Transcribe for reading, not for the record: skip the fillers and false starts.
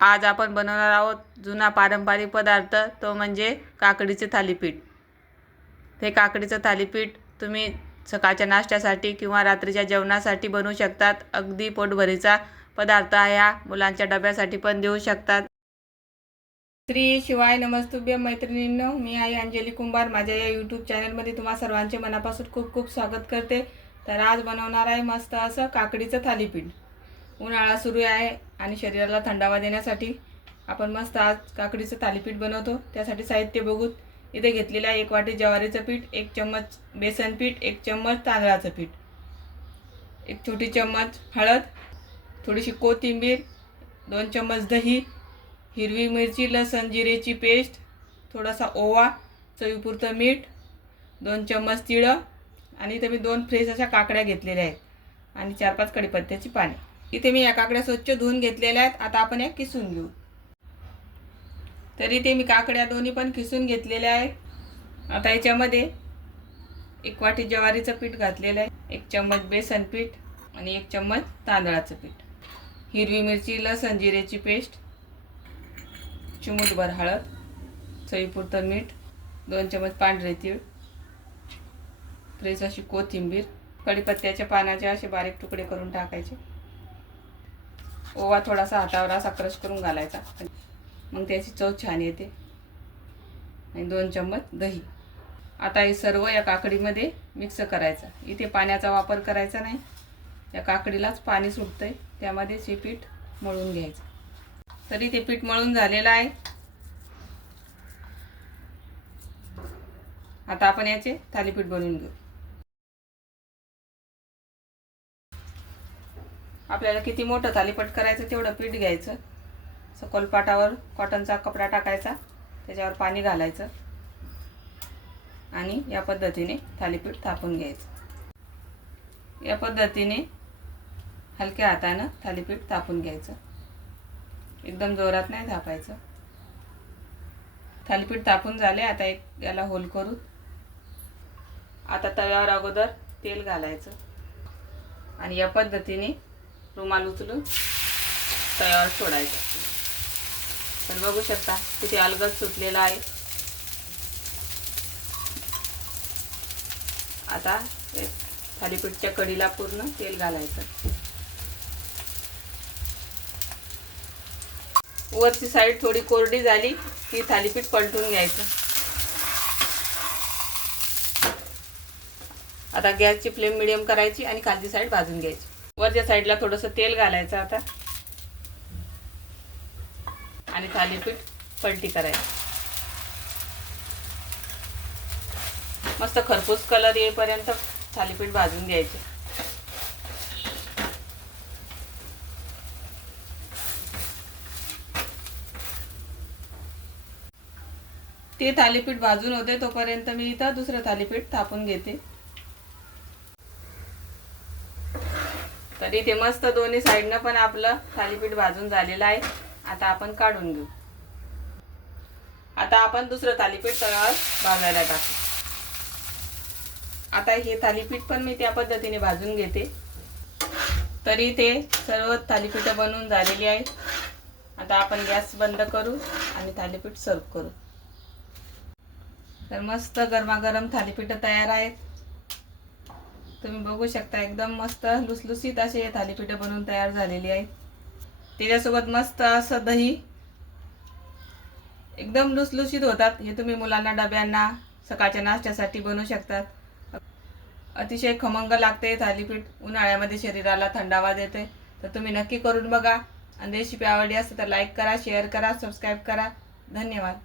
आज आपण बनवणार आहोत जुना पारंपरिक पदार्थ, तो म्हणजे काकडीचे थालीपीठ। हे काकडीचं थालीपीठ तुम्ही सकाळच्या नाश्त्यासाठी किंवा रात्रीच्या जेवणासाठी बनवू शकतात। अगदी पोटभरीचा पदार्थ आहे हा, मुलांच्या डब्यासाठी पण देऊ शकतात। श्री शिवाय नमस्तुभ्यं मैत्रिणींनो, मी आहे अंजली कुंभार। माझ्या या यूट्यूब चॅनलमध्ये तुम्हा सर्वांचे मनापासून खूप खूप स्वागत करते। तर आज बनवणार आहे मस्त असं काकडीचं थालीपीठ। उन्हाळा सुरू आहे आणि शरीराला थंडावा देण्यासाठी आपण मस्त आज काकडीचं थालीपीठ बनवतो। त्यासाठी साहित्य बघू। इथे घेतलेले आहे 1 वाटी ज्वारीचं पीठ, 1 चम्मच बेसन पीठ, 1 चम्मच तांदळाचं पीठ, 1 छोटी चम्मच हळद, थोडीशी कोथिंबीर, 2 चम्मच दही, हिरवी मिरची, लसण जिरेची पेस्ट, थोडासा ओवा, चवीपुरतं मीठ, 2 चम्मच तीळ आणि इथे मी 2 फ्रेश अशा काकड्या घेतलेल्या आहेत आणि 4-5 कढीपत्त्याची पाने। इथे मी या काकड्या स्वच्छ धुवून घेतलेल्या आहेत। आता आपण या किसून घेऊ। तर इथे मी काकड्या दोन्ही पण किसून घेतलेल्या आहेत। आता याच्यामध्ये 1 वाटी ज्वारीचं पीठ घातलेलं आहे, 1 चम्मच बेसन पीठ आणि 1 चम्मच तांदळाचं पीठ, हिरवी मिरची, लसण जिरेची पेस्ट, चिमूटभर हळद, चवीपुरतं मीठ, 2 चम्मच पांढरे तीळ, फ्रेश अशी कोथिंबीर, कढीपत्त्याच्या पानाचे असे बारीक तुकडे करून टाकायचे, ओवा थोडासा हातावर असा क्रश करून घालायचा, मग त्याची चव छान येते, आणि 2 चम्मच दही। आता हे सर्व या काकडीमध्ये मिक्स करायचं। इथे पाण्याचा वापर करायचा नाही, या काकडीलाच पाणी सुटतंय, त्यामध्येच हे पीठ मळून घ्यायचं। तरी ते पीठ मळून झालेलं आहे। आता आपण याचे थालीपीठ बनवून घेऊ। आपल्याला किती मोठं थालीपीठ करायचं तेवढं पीठ घ्यायचं। सकोलपाटावर कॉटनचा कपडा टाकायचा, त्याच्यावर पाणी घालायचं आणि या पद्धतीने थालीपीठ थापून घ्यायचं। या पद्धतीने हलक्या हाताने थालीपीठ थापून घ्यायचं, एकदम जोरात नाही थापायचं। थालीपीठ थापून झाले। आता एक याला होल करू। आता तव्यावर अगोदर तेल घालायचं आणि या पद्धतीने रुमाल उचलून तव्यावर सोडायचं। तर बघू शकता किती अलगद सुटलेला आहे। आता थालीपीठच्या कढीला पूर्ण तेल घालायचं। वरची साईड थोडी कोरडी झाली की थालीपीठ पलटून घ्यायचं। आता गॅसची फ्लेम मिडियम करायची आणि खालची साईड भाजून घ्यायची। वरच्या साईडला थोडंसं तेल घालायचं आता आणि थालीपीठ पलटी करायची। मस्त खरपूस कलर येईपर्यंत थालीपीठ भाजून घ्यायचे। ते थालीपीठ भाजून होते तोपर्यंत मी इथं दुसरं थालीपीठ थापून घेते। तरी ते मस्त दोन्ही साईडनं पण आपलं थालीपीठ भाजून झालेलं आहे। आता आपण काढून घेऊ। आता आपण दुसरं थालीपीठ तव्यावर भाजायला टाकू। आता हे थालीपीठ पण मी त्या पद्धतीने भाजून घेते। तरी ते सर्व थालीपीठ बनवून झालेली आहेत। आता आपण गॅस बंद करू आणि थालीपीठ सर्व करू। तर मस्त गरमागरम थालीपीठ तयार आहेत। तुम्ही बघू शकता एकदम मस्त लुसलुसीत असे हे थालीपीठ बनवून तयार झालेली आहेत। त्याच्यासोबत मस्त असं दही, एकदम लुसलुसीत होतात। हे तुम्ही मुलांना डब्यांना सकाळच्या नाश्त्यासाठी बनवू शकतात। अतिशय खमंग लागते थालीपीठ, उन्हाळ्यामध्ये शरीराला थंडावा देते। तर तुम्ही नक्की करून बघा आणि रेसिपी आवडली असेल तर लाईक करा, शेअर करा, सबस्क्राईब करा। धन्यवाद।